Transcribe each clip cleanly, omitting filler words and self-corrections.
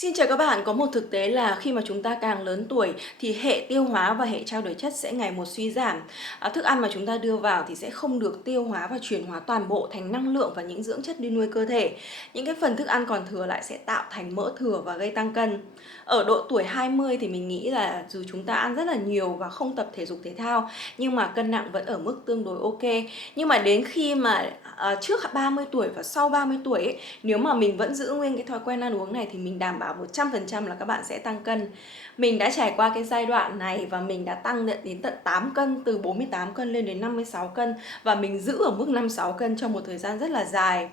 Xin chào các bạn, có một thực tế là khi mà chúng ta càng lớn tuổi thì hệ tiêu hóa và hệ trao đổi chất sẽ ngày một suy giảm. Thức ăn mà chúng ta đưa vào thì sẽ không được tiêu hóa và chuyển hóa toàn bộ thành năng lượng và những dưỡng chất đi nuôi cơ thể. Những cái phần thức ăn còn thừa lại sẽ tạo thành mỡ thừa và gây tăng cân. Ở độ tuổi 20 thì mình nghĩ là dù chúng ta ăn rất là nhiều và không tập thể dục thể thao nhưng mà cân nặng vẫn ở mức tương đối ok. Nhưng mà đến khi mà trước 30 tuổi và sau 30 tuổi ấy, nếu mà mình vẫn giữ nguyên cái thói quen ăn uống này thì mình đảm bảo 100% là các bạn sẽ tăng cân. Mình đã trải qua cái giai đoạn này và mình đã tăng đến tận 8 cân, từ 48 cân lên đến 56 cân và mình giữ ở mức 56 cân trong một thời gian rất là dài.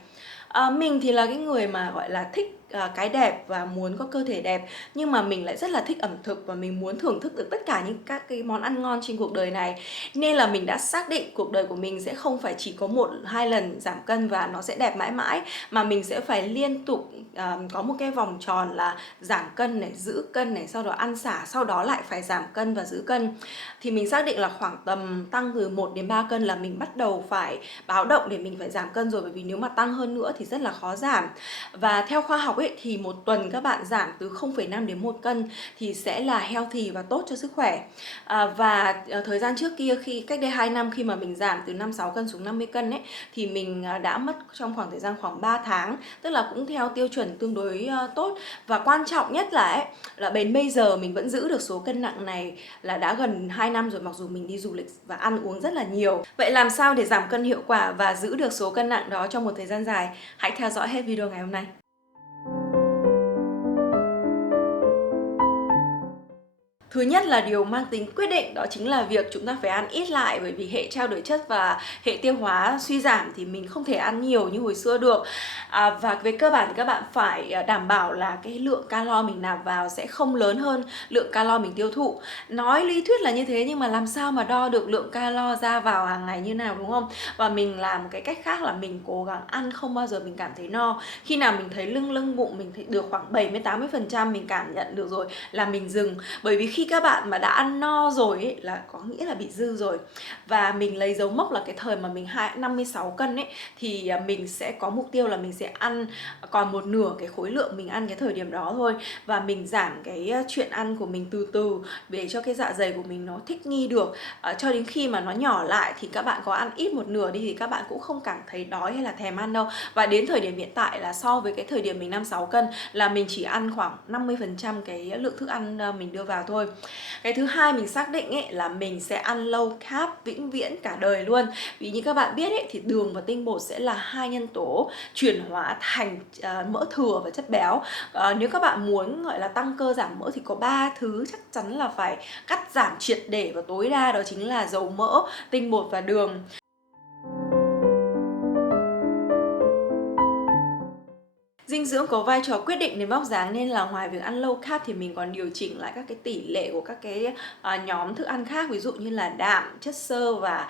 Mình thì là cái người mà, gọi là, thích, cái đẹp và muốn có cơ thể đẹp, nhưng mà mình lại rất là thích ẩm thực và mình muốn thưởng thức được tất cả những các cái món ăn ngon trên cuộc đời này. Nên là mình đã xác định cuộc đời của mình sẽ không phải chỉ có 1, 2 lần giảm cân và nó sẽ đẹp mãi mãi, mà mình sẽ phải liên tục, có một cái vòng tròn là giảm cân này, giữ cân này, sau đó ăn xả, sau đó lại phải giảm cân và giữ cân. Thì mình xác định là khoảng tầm tăng từ 1 đến 3 cân là mình bắt đầu phải báo động để mình phải giảm cân rồi, bởi vì nếu mà tăng hơn nữa thì rất là khó giảm. Và theo khoa học ấy thì 1 tuần các bạn giảm từ 0,5 đến 1 cân thì sẽ là healthy và tốt cho sức khỏe. Thời gian trước kia, khi cách đây 2 năm, khi mà mình giảm từ 5-6 cân xuống 50 cân ấy thì mình đã mất trong khoảng thời gian khoảng 3 tháng, tức là cũng theo tiêu chuẩn tương đối tốt. Và quan trọng nhất là đến bây giờ mình vẫn giữ được số cân nặng này là đã gần 2 năm rồi, mặc dù mình đi du lịch và ăn uống rất là nhiều. Vậy làm sao để giảm cân hiệu quả và giữ được số cân nặng đó trong một thời gian dài? Hãy theo dõi hết video ngày hôm nay. Thứ nhất là điều mang tính quyết định, đó chính là việc chúng ta phải ăn ít lại, bởi vì hệ trao đổi chất và hệ tiêu hóa suy giảm thì mình không thể ăn nhiều như hồi xưa được. Và về cơ bản thì các bạn phải đảm bảo là cái lượng calo mình nạp vào sẽ không lớn hơn lượng calo mình tiêu thụ. Nói lý thuyết là như thế nhưng mà làm sao mà đo được lượng calo ra vào hàng ngày như nào, đúng không? Và mình làm một cái cách khác là mình cố gắng ăn không bao giờ mình cảm thấy no. Khi nào mình thấy lưng bụng mình thấy được khoảng 70-80% mình cảm nhận được rồi là mình dừng. Bởi vì khi các bạn mà đã ăn no rồi ấy, là có nghĩa là bị dư rồi. Và mình lấy dấu mốc là cái thời mà mình 56 cân ấy, thì mình sẽ có mục tiêu là mình sẽ ăn còn một nửa cái khối lượng mình ăn cái thời điểm đó thôi. Và mình giảm cái chuyện ăn của mình từ từ để cho cái dạ dày của mình nó thích nghi được, cho đến khi mà nó nhỏ lại thì các bạn có ăn ít một nửa đi thì các bạn cũng không cảm thấy đói hay là thèm ăn đâu. Và đến thời điểm hiện tại là so với cái thời điểm mình 56 cân là mình chỉ ăn khoảng 50% cái lượng thức ăn mình đưa vào thôi. Cái thứ hai mình xác định ấy là mình sẽ ăn low carb vĩnh viễn cả đời luôn. Vì như các bạn biết ấy thì đường và tinh bột sẽ là hai nhân tố chuyển hóa thành mỡ thừa và chất béo. Nếu các bạn muốn gọi là tăng cơ giảm mỡ thì có 3 thứ chắc chắn là phải cắt giảm triệt để và tối đa, đó chính là dầu mỡ, tinh bột và đường. Dinh dưỡng có vai trò quyết định đến vóc dáng, nên là ngoài việc ăn low carb thì mình còn điều chỉnh lại các cái tỷ lệ của các cái nhóm thức ăn khác, ví dụ như là đạm, chất xơ và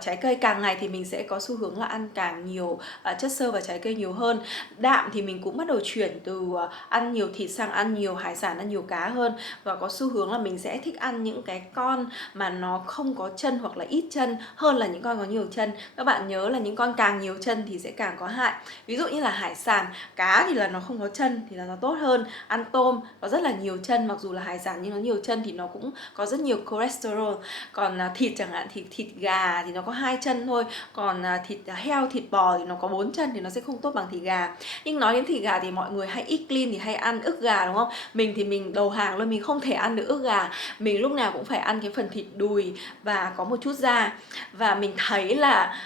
trái cây. Càng ngày thì mình sẽ có xu hướng là ăn càng nhiều chất xơ và trái cây nhiều hơn. Đạm thì mình cũng bắt đầu chuyển từ ăn nhiều thịt sang ăn nhiều hải sản, ăn nhiều cá hơn, và có xu hướng là mình sẽ thích ăn những cái con mà nó không có chân hoặc là ít chân hơn là những con có nhiều chân. Các bạn nhớ là những con càng nhiều chân thì sẽ càng có hại. Ví dụ như là hải sản, cá thì là nó không có chân thì là nó tốt hơn. Ăn tôm có rất là nhiều chân, mặc dù là hải sản nhưng nó nhiều chân thì nó cũng có rất nhiều cholesterol. Còn thịt chẳng hạn thì thịt gà thì nó có 2 chân thôi, còn thịt heo, thịt bò thì nó có 4 chân thì nó sẽ không tốt bằng thịt gà. Nhưng nói đến thịt gà thì mọi người hay eat clean thì hay ăn ức gà, đúng không? Mình thì mình đầu hàng luôn, mình không thể ăn được ức gà. Mình lúc nào cũng phải ăn cái phần thịt đùi và có một chút da. Và mình thấy là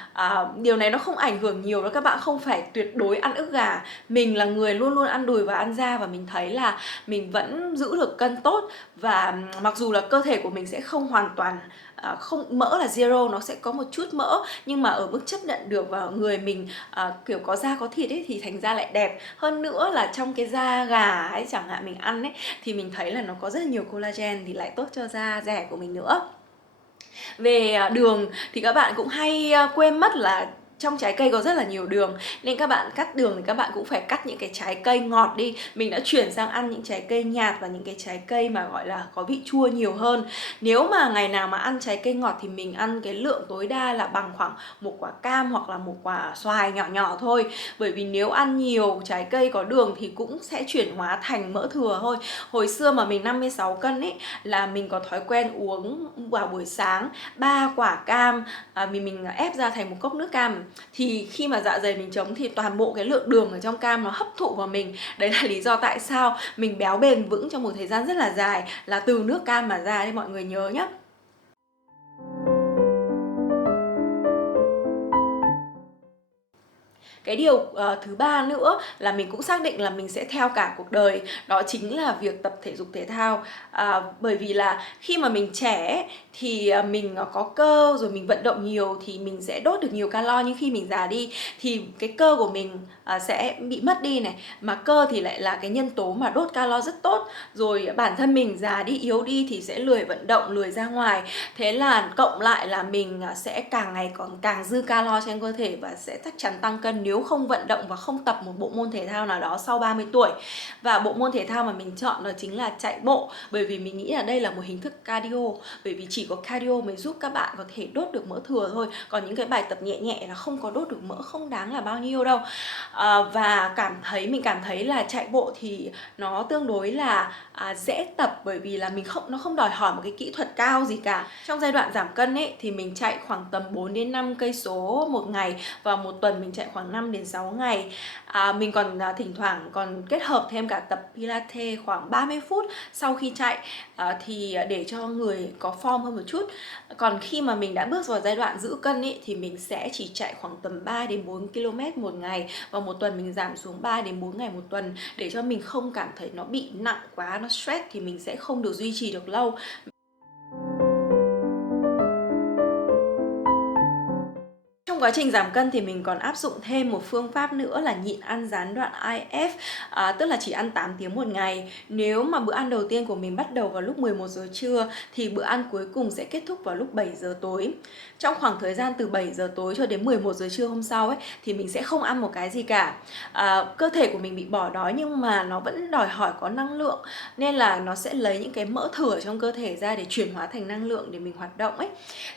điều này nó không ảnh hưởng nhiều đâu, các bạn không phải tuyệt đối ăn ức gà. Mình là người luôn luôn ăn đùi và ăn da, và mình thấy là mình vẫn giữ được cân tốt. Và mặc dù là cơ thể của mình sẽ không hoàn toàn không mỡ là zero, nó sẽ có một chút mỡ nhưng mà ở mức chấp nhận được, và người mình kiểu có da có thịt ấy thì thành da lại đẹp hơn. Nữa là trong cái da gà ấy chẳng hạn mình ăn ấy thì mình thấy là nó có rất là nhiều collagen thì lại tốt cho da rẻ của mình nữa. Về đường thì các bạn cũng hay quên mất là trong trái cây có rất là nhiều đường, nên các bạn cắt đường thì các bạn cũng phải cắt những cái trái cây ngọt đi. Mình đã chuyển sang ăn những trái cây nhạt và những cái trái cây mà gọi là có vị chua nhiều hơn. Nếu mà ngày nào mà ăn trái cây ngọt thì mình ăn cái lượng tối đa là bằng khoảng một quả cam hoặc là một quả xoài nhỏ nhỏ thôi. Bởi vì nếu ăn nhiều trái cây có đường thì cũng sẽ chuyển hóa thành mỡ thừa thôi. Hồi xưa mà mình 56 cân ấy, là mình có thói quen uống vào buổi sáng 3 quả cam, mình ép ra thành một cốc nước cam. Thì khi mà dạ dày mình trống thì toàn bộ cái lượng đường ở trong cam nó hấp thụ vào mình. Đấy là lý do tại sao mình béo bền vững trong một thời gian rất là dài, là từ nước cam mà ra đấy, mọi người nhớ nhé. Cái điều thứ ba nữa là mình cũng xác định là mình sẽ theo cả cuộc đời, đó chính là việc tập thể dục thể thao. Bởi vì là khi mà mình trẻ thì mình có cơ rồi mình vận động nhiều thì mình sẽ đốt được nhiều calo, nhưng khi mình già đi thì cái cơ của mình sẽ bị mất đi này, mà cơ thì lại là cái nhân tố mà đốt calo rất tốt. Rồi bản thân mình già đi, yếu đi thì sẽ lười vận động, lười ra ngoài. Thế là cộng lại là mình sẽ càng ngày còn càng dư calo trên cơ thể và sẽ chắc chắn tăng cân nếu không vận động và không tập một bộ môn thể thao nào đó sau 30 tuổi. Và bộ môn thể thao mà mình chọn đó chính là chạy bộ, bởi vì mình nghĩ là đây là một hình thức cardio, bởi vì chỉ có cardio mới giúp các bạn có thể đốt được mỡ thừa thôi, còn những cái bài tập nhẹ nhẹ là không có đốt được mỡ, không đáng là bao nhiêu đâu. Và mình cảm thấy là chạy bộ thì nó tương đối là dễ tập, bởi vì là nó không đòi hỏi một cái kỹ thuật cao gì cả. Trong giai đoạn giảm cân ấy thì mình chạy khoảng tầm 4 đến 5 cây số một ngày, và một tuần mình chạy khoảng 5 đến 6 ngày. Mình còn thỉnh thoảng còn kết hợp thêm cả tập Pilates khoảng 30 phút sau khi chạy, thì để cho người có form hơn một chút. Còn khi mà mình đã bước vào giai đoạn giữ cân ấy thì mình sẽ chỉ chạy khoảng tầm 3 đến 4 km một ngày, và một tuần mình giảm xuống 3 đến 4 ngày một tuần, để cho mình không cảm thấy nó bị nặng quá, nó stress thì mình sẽ không được duy trì được lâu. Trong quá trình giảm cân thì mình còn áp dụng thêm một phương pháp nữa là nhịn ăn gián đoạn IF, tức là chỉ ăn 8 tiếng một ngày. Nếu mà bữa ăn đầu tiên của mình bắt đầu vào lúc 11 giờ trưa thì bữa ăn cuối cùng sẽ kết thúc vào lúc 7 giờ tối. Trong khoảng thời gian từ 7 giờ tối cho đến 11 giờ trưa hôm sau ấy thì mình sẽ không ăn một cái gì cả. Cơ thể của mình bị bỏ đói nhưng mà nó vẫn đòi hỏi có năng lượng, nên là nó sẽ lấy những cái mỡ thừa trong cơ thể ra để chuyển hóa thành năng lượng để mình hoạt động ấy.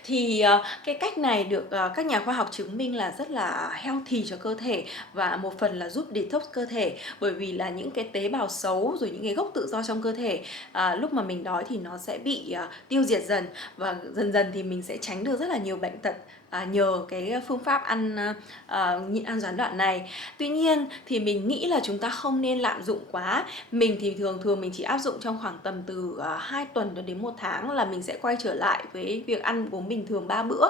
Thì cái cách này được các nhà khoa học chứng minh là rất là healthy cho cơ thể, và một phần là giúp detox cơ thể, bởi vì là những cái tế bào xấu rồi những cái gốc tự do trong cơ thể lúc mà mình đói thì nó sẽ bị tiêu diệt dần, và dần dần thì mình sẽ tránh được rất là nhiều bệnh tật nhờ cái phương pháp nhịn ăn gián đoạn này. Tuy nhiên thì mình nghĩ là chúng ta không nên lạm dụng quá. Mình thì thường mình chỉ áp dụng trong khoảng tầm từ 2 tuần đến 1 tháng là mình sẽ quay trở lại với việc ăn uống bình thường 3 bữa.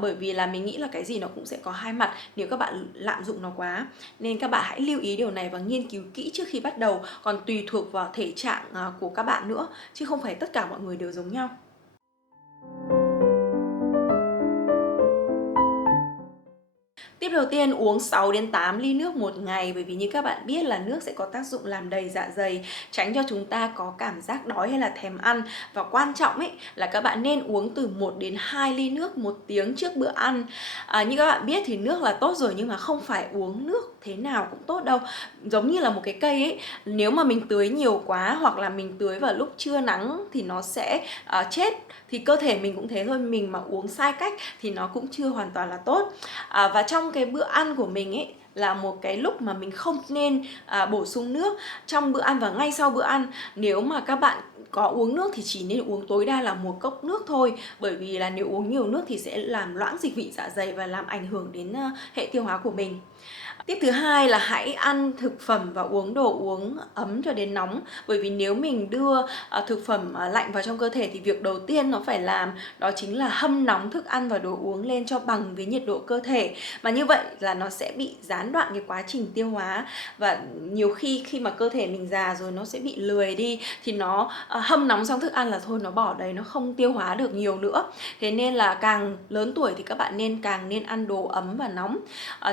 Bởi vì là mình nghĩ là cái gì nó cũng sẽ có hai mặt nếu các bạn lạm dụng nó quá. Nên các bạn hãy lưu ý điều này và nghiên cứu kỹ trước khi bắt đầu, còn tùy thuộc vào thể trạng của các bạn nữa, chứ không phải tất cả mọi người đều giống nhau. Tiếp đầu tiên, uống 6 đến 8 ly nước một ngày, bởi vì như các bạn biết là nước sẽ có tác dụng làm đầy dạ dày, tránh cho chúng ta có cảm giác đói hay là thèm ăn. Và quan trọng ấy là các bạn nên uống từ 1 đến 2 ly nước 1 tiếng trước bữa ăn. Như các bạn biết thì nước là tốt rồi, nhưng mà không phải uống nước thế nào cũng tốt đâu. Giống như là một cái cây ấy, nếu mà mình tưới nhiều quá hoặc là mình tưới vào lúc trưa nắng thì nó sẽ chết. Thì cơ thể mình cũng thế thôi, mình mà uống sai cách thì nó cũng chưa hoàn toàn là tốt. Và trong cái bữa ăn của mình ấy là một cái lúc mà mình không nên bổ sung nước trong bữa ăn và ngay sau bữa ăn. Nếu mà các bạn có uống nước thì chỉ nên uống tối đa là 1 cốc nước thôi, bởi vì là nếu uống nhiều nước thì sẽ làm loãng dịch vị dạ dày và làm ảnh hưởng đến hệ tiêu hóa của mình. Tiếp thứ hai là hãy ăn thực phẩm và uống đồ uống ấm cho đến nóng. Bởi vì nếu mình đưa thực phẩm lạnh vào trong cơ thể thì việc đầu tiên nó phải làm đó chính là hâm nóng thức ăn và đồ uống lên cho bằng với nhiệt độ cơ thể. Mà như vậy là nó sẽ bị gián đoạn cái quá trình tiêu hóa. Và nhiều khi mà cơ thể mình già rồi nó sẽ bị lười đi, thì nó hâm nóng xong thức ăn là thôi nó bỏ đấy, nó không tiêu hóa được nhiều nữa. Thế nên là càng lớn tuổi thì các bạn càng nên ăn đồ ấm và nóng.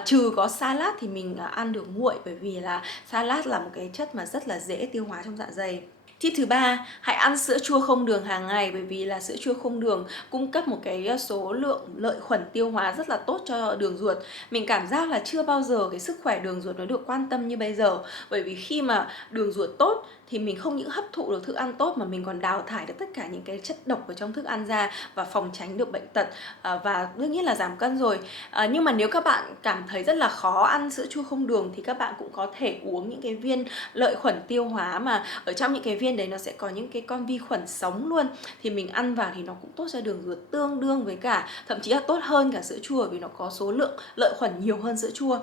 Trừ có salad thì mình ăn được nguội, bởi vì là salad là một cái chất mà rất là dễ tiêu hóa trong dạ dày. Tip thứ ba, hãy ăn sữa chua không đường hàng ngày, bởi vì là sữa chua không đường cung cấp một cái số lượng lợi khuẩn tiêu hóa rất là tốt cho đường ruột. Mình cảm giác là chưa bao giờ cái sức khỏe đường ruột nó được quan tâm như bây giờ. Bởi vì khi mà đường ruột tốt thì mình không những hấp thụ được thức ăn tốt mà mình còn đào thải được tất cả những cái chất độc ở trong thức ăn ra và phòng tránh được bệnh tật, và đương nhiên là giảm cân rồi. Nhưng mà nếu các bạn cảm thấy rất là khó ăn sữa chua không đường thì các bạn cũng có thể uống những cái viên lợi khuẩn tiêu hóa, mà ở trong những cái viên đấy nó sẽ có những cái con vi khuẩn sống luôn, thì mình ăn vào thì nó cũng tốt cho đường ruột, tương đương với cả thậm chí là tốt hơn cả sữa chua, vì nó có số lượng lợi khuẩn nhiều hơn sữa chua.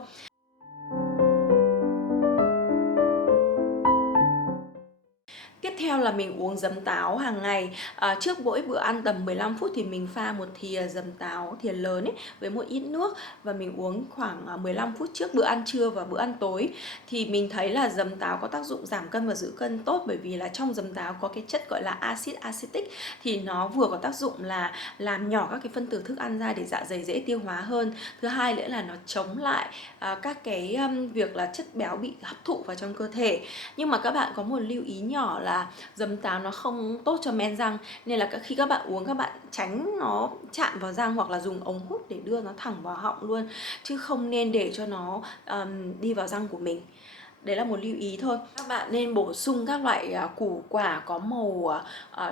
Tiếp theo là mình uống giấm táo hàng ngày. Trước mỗi bữa ăn tầm 15 phút thì mình pha một thìa giấm táo, thìa lớn ấy, với một ít nước, và mình uống khoảng 15 phút trước bữa ăn trưa và bữa ăn tối. Thì mình thấy là giấm táo có tác dụng giảm cân và giữ cân tốt, bởi vì là trong giấm táo có cái chất gọi là axit acetic, thì nó vừa có tác dụng là làm nhỏ các cái phân tử thức ăn ra để dạ dày dễ tiêu hóa hơn. Thứ hai nữa là nó chống lại các cái việc là chất béo bị hấp thụ vào trong cơ thể. Nhưng mà các bạn có một lưu ý nhỏ là giấm táo nó không tốt cho men răng, nên là khi các bạn uống, các bạn tránh nó chạm vào răng, hoặc là dùng ống hút để đưa nó thẳng vào họng luôn, chứ không nên để cho nó đi vào răng của mình. Đấy là một lưu ý thôi. Các bạn nên bổ sung các loại củ quả có màu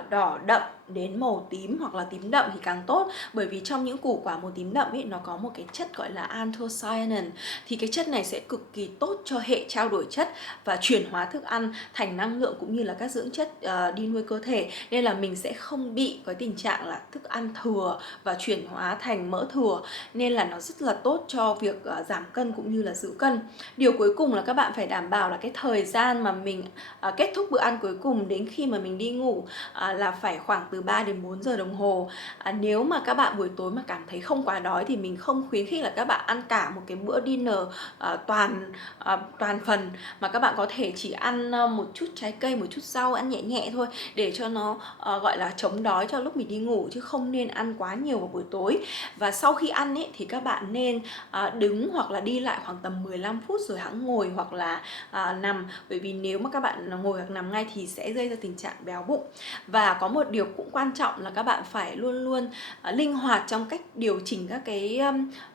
đỏ đậm đến màu tím hoặc là tím đậm thì càng tốt, bởi vì trong những củ quả màu tím đậm ấy nó có một cái chất gọi là anthocyanin, thì cái chất này sẽ cực kỳ tốt cho hệ trao đổi chất và chuyển hóa thức ăn thành năng lượng cũng như là các dưỡng chất đi nuôi cơ thể, nên là mình sẽ không bị cái tình trạng là thức ăn thừa và chuyển hóa thành mỡ thừa, nên là nó rất là tốt cho việc giảm cân cũng như là giữ cân. Điều cuối cùng là các bạn phải đảm bảo là cái thời gian mà mình kết thúc bữa ăn cuối cùng đến khi mà mình đi ngủ là phải khoảng từ 3 đến 4 giờ đồng hồ. Nếu mà các bạn buổi tối mà cảm thấy không quá đói thì mình không khuyến khích là các bạn ăn cả một cái bữa dinner toàn phần, mà các bạn có thể chỉ ăn một chút trái cây, một chút rau, ăn nhẹ nhẹ thôi, để cho nó gọi là chống đói cho lúc mình đi ngủ, chứ không nên ăn quá nhiều vào buổi tối. Và sau khi ăn ấy thì các bạn nên đứng hoặc là đi lại khoảng tầm 15 phút rồi hẵng ngồi hoặc là nằm, bởi vì nếu mà các bạn ngồi hoặc nằm ngay thì sẽ gây ra tình trạng béo bụng. Và có một điều cũng quan trọng là các bạn phải luôn luôn linh hoạt trong cách điều chỉnh các cái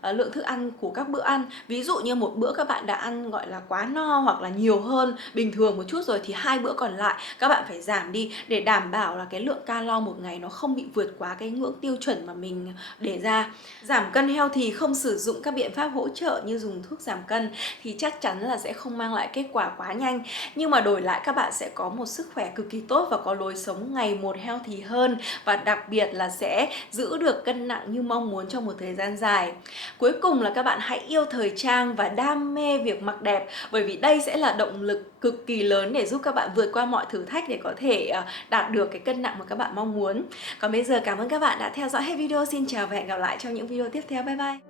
lượng thức ăn của các bữa ăn. Ví dụ như một bữa các bạn đã ăn gọi là quá no hoặc là nhiều hơn bình thường một chút rồi, thì 2 bữa còn lại các bạn phải giảm đi, để đảm bảo là cái lượng calo một ngày nó không bị vượt quá cái ngưỡng tiêu chuẩn mà mình đề ra. Giảm cân healthy không sử dụng các biện pháp hỗ trợ như dùng thuốc giảm cân thì chắc chắn là sẽ không mang lại kết quả quá nhanh, nhưng mà đổi lại các bạn sẽ có một sức khỏe cực kỳ tốt và có lối sống ngày một healthy hơn, và đặc biệt là sẽ giữ được cân nặng như mong muốn trong một thời gian dài. Cuối cùng là các bạn hãy yêu thời trang và đam mê việc mặc đẹp, bởi vì đây sẽ là động lực cực kỳ lớn để giúp các bạn vượt qua mọi thử thách để có thể đạt được cái cân nặng mà các bạn mong muốn. Còn bây giờ cảm ơn các bạn đã theo dõi hết video. Xin chào và hẹn gặp lại trong những video tiếp theo. Bye bye!